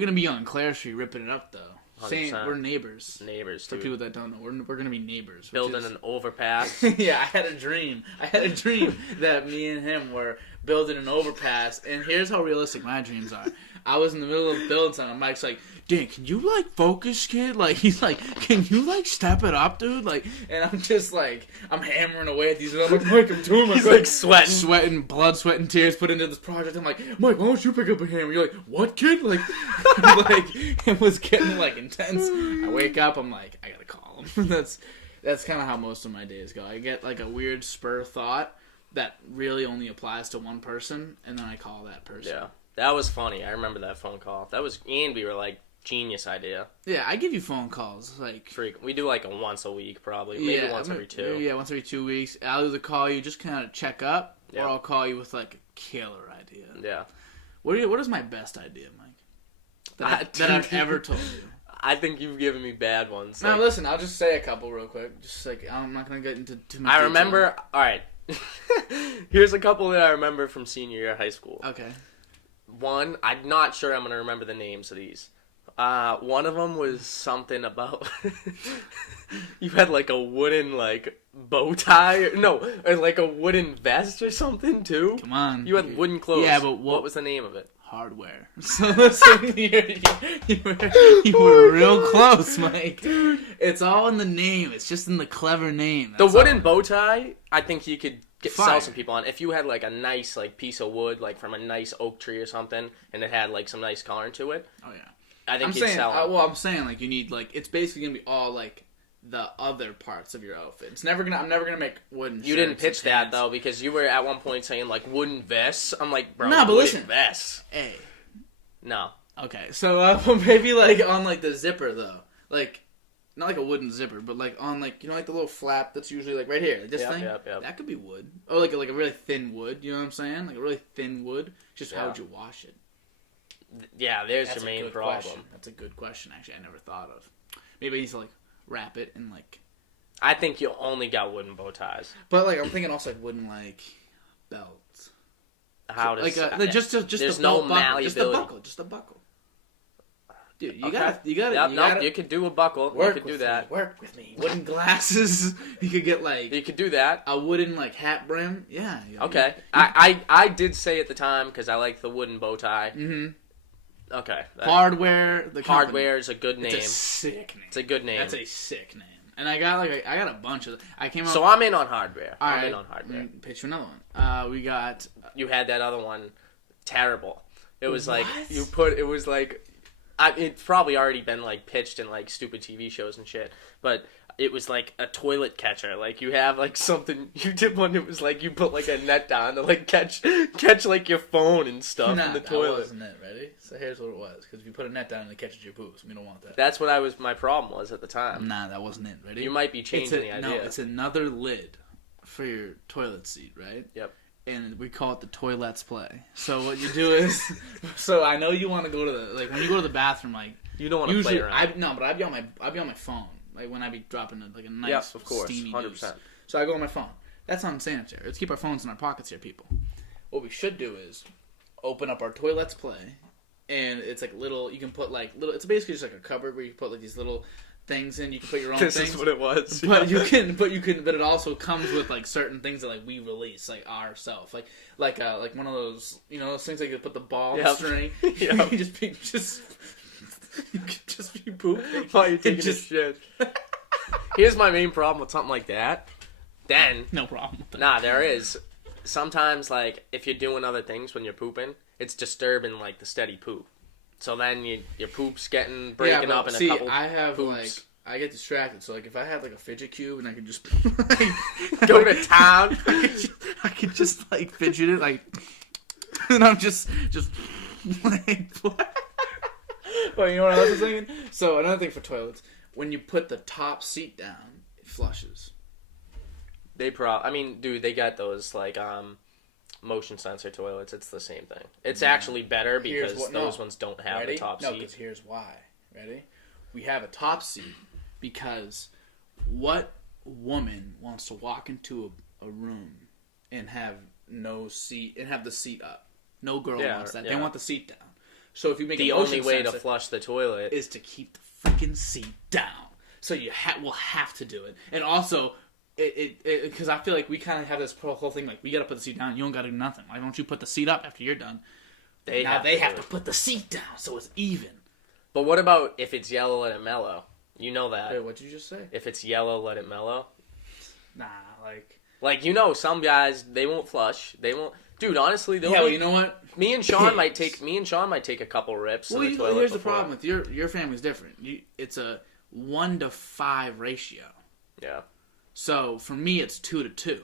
We're gonna be on Clare Street ripping it up though. 100%. We're neighbors. Neighbors, For dude. people that don't know, we're gonna be neighbors. Building an overpass. Yeah, I had a dream that me and him were building an overpass, and here's how realistic my dreams are. I was in the middle of building something, and Mike's like, "Dan, can you, like, focus, kid?" Like, he's like, "Can you, like, step it up, dude?" Like, and I'm just, like, I'm hammering away at these, and I'm like, "Mike, I'm doing my..." He's, like, sweating. Sweating, blood, sweat, and tears put into this project. I'm like, "Mike, why don't you pick up a hammer?" You're like, "What, kid?" Like, like, it was getting, like, intense. I wake up, I'm like, I gotta call him. That's kind of how most of my days go. I get, like, a weird spur thought that really only applies to one person, and then I call that person. Yeah. That was funny. I remember that phone call. And we were like, genius idea. Yeah, I give you phone calls. Like, Freak. We do like a once a week, probably. Maybe once every 2. Yeah, once every 2 weeks. I'll either call you, just kind of check up, Yep. or I'll call you with, like, a killer idea. Yeah. What is my best idea, Mike? That I've ever told you? I think you've given me bad ones. Now, listen, I'll just say a couple real quick. Just, like, I'm not going to get into too much I detail. remember... Alright. Here's a couple that I remember from senior year of high school. Okay. One, I'm not sure I'm going to remember the names of these. One of them was something about... you had, like, a wooden, like, bow tie. Or like a wooden vest or something, too. Come on. You had wooden clothes. Yeah, but what was the name of it? Hardware. So listen, you were real close, Mike. Dude, it's all in the name. It's just in the clever name. The wooden bow tie, I think you could sell some people on. If you had like a nice like piece of wood, like from a nice oak tree or something, and it had like some nice color to it. Oh yeah. I think you'd sell them. Well, I'm saying like you need like it's basically gonna be all like the other parts of your outfit. I'm never gonna make wooden. You didn't pitch that though because you were at one point saying like wooden vests. I'm like, bro, no, but listen, vests. Hey. No. Okay, so maybe like on like the zipper though, like not like a wooden zipper, but like on like like the little flap that's usually like right here, like this thing. Yep. That could be wood, or like a really thin wood. You know what I'm saying? Like a really thin wood. Just how would you wash it? Yeah, there's your main problem. Question. That's a good question. Actually, I never thought of. Maybe I need to like wrap it in like. I think you only got wooden bow ties. But like I'm thinking also like wooden like belts. How does like just there's the no buckle, malleability. just the buckle. Dude, you okay. gotta. You could do a buckle. You could do that. Work with me. Wooden glasses. You could get like. You could do that. A wooden like hat brim. Yeah. Okay. I did say at the time because I like the wooden bow tie. Mm-hmm. Okay. Hardware. The Hardware is a good name. It's a sick name. It's a good name. That's a sick name. And I got a bunch of. I came up. So I'm in on hardware. I'm in on hardware. Pitch you another one. We got. You had that other one. Terrible. It was like you put. It was like. It's probably already been like pitched in like stupid TV shows and shit, but it was like a toilet catcher. Like you have like something you did one. It was like you put like a net down to like catch like your phone and stuff in the toilet. That wasn't it. Ready? So here's what it was. Because if you put a net down and it catches your poops, we don't want that. That's what my problem was at the time. Nah, that wasn't it. Ready? You might be changing the idea. No, it's another lid for your toilet seat, right? Yep. And we call it the toilet's play. So what you do is, so I know you want to go to the when you go to the bathroom, like you don't want to play around. But I'd be on my phone, like when I be dropping like a nice, of course, steamy 100%. juice. So I go on my phone. That's unsanitary. Let's keep our phones in our pockets here, people. What we should do is open up our toilet's play, and it's like little. You can put like little. It's basically just like a cupboard where you put like these little things in. You can put your own things. This is what it was. But it also comes with like certain things that like we release like ourselves, like one of those those things like you put the ball in the string. Yep. you can just be pooping while you're taking a shit. Here's my main problem with something like that. Then no problem with that. Nah, there is. Sometimes like if you're doing other things when you're pooping, it's disturbing like the steady poop. So then your poop's breaking up in a couple I have poops. I get distracted. So like if I had like a fidget cube and I could just go to town, I could just like fidget it like, and I'm just like. Well, you know what I was thinking? So another thing for toilets, when you put the top seat down, it flushes. They dude, they got those like motion sensor toilets. It's the same thing. It's actually better because those ones don't have the top seat. No, because here's why. Ready? We have a top seat because what woman wants to walk into a room and have no seat and have the seat up? No girl wants that. They want the seat down. So if you make the a motion only way sensor, to flush the toilet is to keep the freaking seat down. So you will have to do it. And also, because I feel like we kind of have this whole thing, like, we gotta put the seat down. You don't gotta do nothing. Why don't you put the seat up after you're done? They have to put the seat down so it's even. But what about if it's yellow, let it mellow? You know that. Wait, what'd you just say? If it's yellow, let it mellow. Nah, like... Like, you know, some guys, they won't flush. They won't... Dude, honestly, they'll... Yeah, well, you know what? Me and Sean might take a couple rips in the toilet here's before. the problem with your family's different. It's a 1-to-5 ratio. Yeah. So, for me, it's 2-to-2.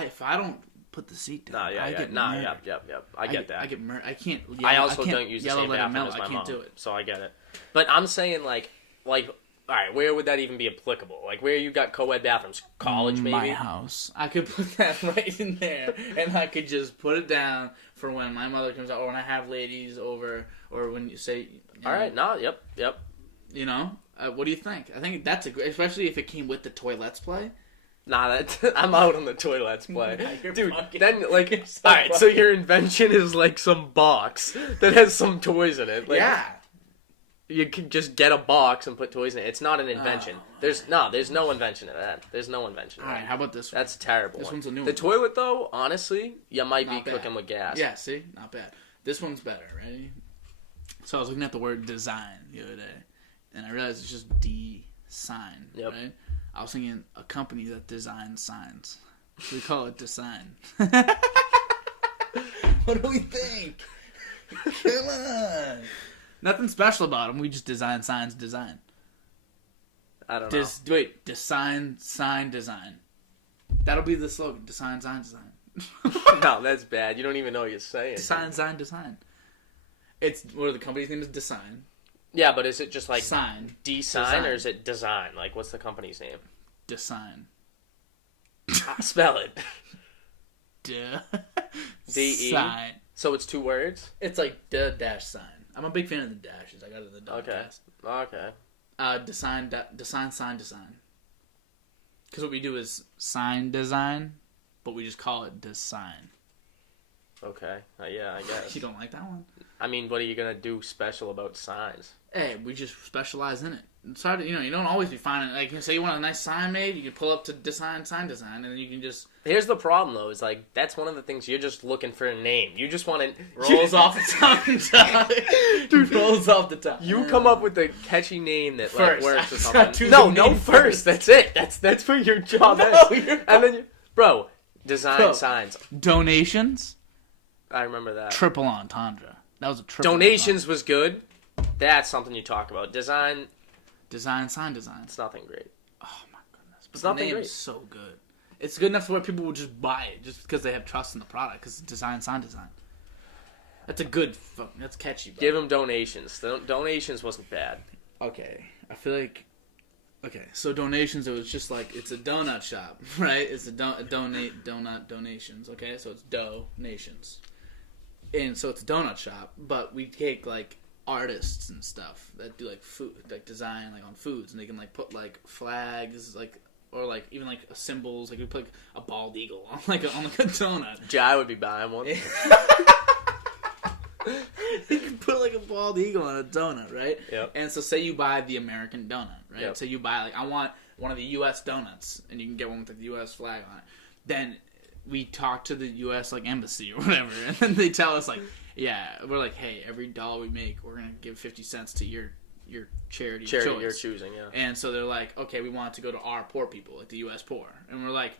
If I don't put the seat down, I get murdered. Yep. I get that. I get murdered. I can't... I also don't use the same bathroom as my mom. Do it. So I get it. But I'm saying, like, all right, where would that even be applicable? Like, where you got co-ed bathrooms? College, maybe? My house. I could put that right in there, and I could just put it down for when my mother comes out, or when I have ladies over, or when you say... All right, no, yep. You know? What do you think? I think that's a great... Especially if it came with the toilets play. Nah, I'm out on the toilets play. Nah, dude, then, like... Alright, so your invention is, like, some box that has some toys in it. Like, yeah. You can just get a box and put toys in it. It's not an invention. There's no invention in that. There's no invention. All right, how about this one? That's a terrible. This one's a new one. The toilet, though, honestly, you might not be bad. cooking with gas. Yeah, see? Not bad. This one's better. Ready? So I was looking at the word design the other day, and I realized it's just D-sign, right? I was thinking a company that designs signs. So we call it Design. What do we think? Come on. Nothing special about them. We just design signs. Design. I don't know. Wait, design, sign, design. That'll be the slogan. Design, sign, design. No, that's bad. You don't even know what you're saying. Design, sign, design. It's the company's name is Design. Yeah, but is it just like sign, design, or is it design? Like, what's the company's name? Design. Spell it. D-E. Sign. So it's 2 words. It's like the dash sign. I'm a big fan of the dashes. I got it in the DOD-Cast. Okay. Design, sign, design. Because what we do is sign design, but we just call it design. Okay. Yeah, I guess. You don't like that one? I mean, what are you gonna do special about signs? Hey, we just specialize in it. It's hard to, you don't always be finding, like, say you want a nice sign made, you can pull up to design, and then you can just... Here's the problem, though, is, like, that's one of the things, you're just looking for a name. You just want to... Rolls off the tongue. Dude, rolls off the tongue. You come up with a catchy name that, like, works or something. No, first. That's it. That's what your job is. And then, bro, design signs. Donations. I remember that. Triple entendre. That was a triple Donations was good. That's something you talk about. Design, sign, design. It's nothing great. Oh my goodness. But it's the nothing name great. is so good. It's good enough to where people will just buy it just because they have trust in the product. Because design, sign, design. That's a good. That's catchy. Bro. Give them donations. Donations wasn't bad. Okay, I feel like. Okay, so donations. It was just like it's a donut shop, right? It's a donut donations. Okay, so it's donations, and so it's a donut shop, but we take like artists and stuff that do like food, like design, like on foods, and they can like put like flags, like. Or like even like symbols, like we put like a bald eagle on like a donut. Jai would be buying one. You can put like a bald eagle on a donut, right? Yep. And so say you buy the American donut, right? Yep. So you buy like I want one of the U.S. donuts, and you can get one with like, the U.S. flag on it. Then we talk to the U.S. like embassy or whatever, and then they tell us like, yeah, we're like, hey, every dollar we make, we're gonna give 50 cents to your charity of choice. You're choosing, yeah. And so they're like, okay, we want it to go to our poor people, like the U.S. poor. And we're like,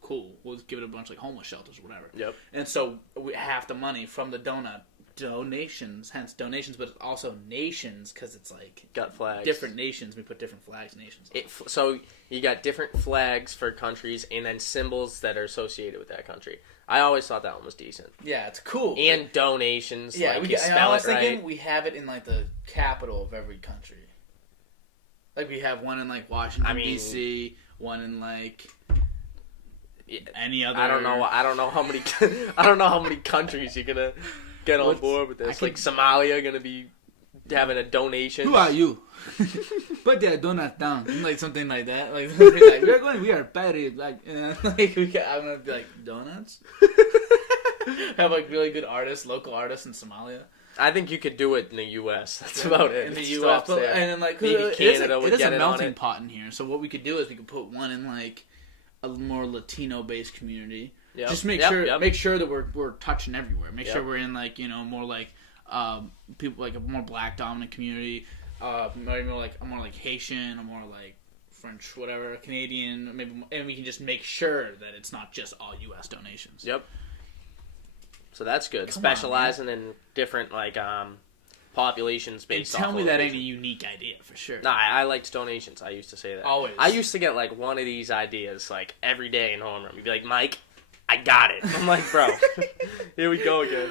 cool. We'll just give it a bunch of like homeless shelters or whatever. Yep. And so half the money from the donut donations, hence donations, but also nations, because it's like got flags. Different nations. We put different flags, nations. So you got different flags for countries, and then symbols that are associated with that country. I always thought that one was decent. Yeah, it's cool. And donations. Yeah, like you spell I was it right. thinking we have it in like the capital of every country. Like we have one in like Washington D.C., one in like any other. I don't know how many. I don't know how many countries you're gonna get on board with this. Like Somalia gonna be having a donation. Who are you? Put their donuts down, like something like that. Like we are Paris. Like, I'm gonna be like donuts. Have like really good artists, local artists in Somalia. I think you could do it in the U.S. That's about it. In the U.S., U.S., and then like maybe Canada would it is get a it on melting it. pot in here. So what we could do is we could put one in like a more Latino-based community. Yep. Just make sure that we're touching everywhere. Make sure we're in like more like people like a more black dominant community, maybe more like Haitian, or more like French, whatever, Canadian, maybe, and we can just make sure that it's not just all U.S. donations. Yep. So that's good. Specializing in different like populations based. And tell me that ain't a unique idea for sure. Nah, I liked donations. I used to say that. Always. I used to get like one of these ideas like every day in homeroom. You'd be like, Mike, I got it. I'm like, bro, here we go again.